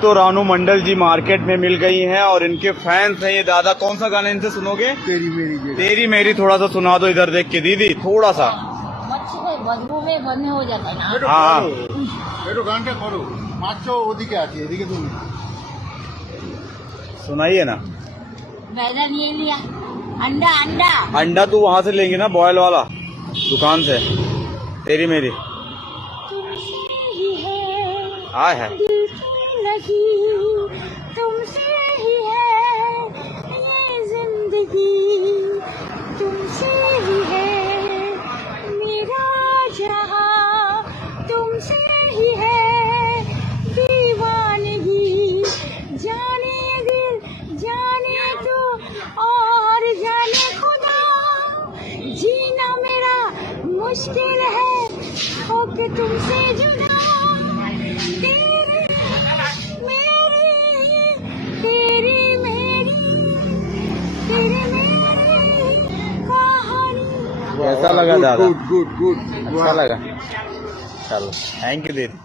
दोस्तों रानू मंडल जी मार्केट में मिल गई हैं और इनके फैंस हैं ये। दादा कौन सा गाना इनसे सुनोगे? तेरी मेरी थोड़ा सा सुना दो इधर देख के दीदी, थोड़ा सा। बदबू में बंद हो जाता है ना। हाँ गानটা করো মাত্র ওদিকে আছে এদিকে তুমি सुनाइए ना। बैगन ये लिया, अंडा अंडा अंडा तू वहां से लेंगे ना, बॉयल वाला दुकान से। तेरी मेरी तुमसे ही है हाँ है। दिल की नहीं तुमसे ही है ये जिंदगी, तुमसे ही है मेरा जहां, तुमसे ही है दीवानगी। जाने दिल जाने तू और जाने खुदा, जीना मेरा मुश्किल है होके तुमसे जुदा। तेरी मेरी तेरी मेरी तेरी मेरी कहानी। कैसा लगा दादा? गुड अच्छा लगा, चलो थैंक यू दीदी।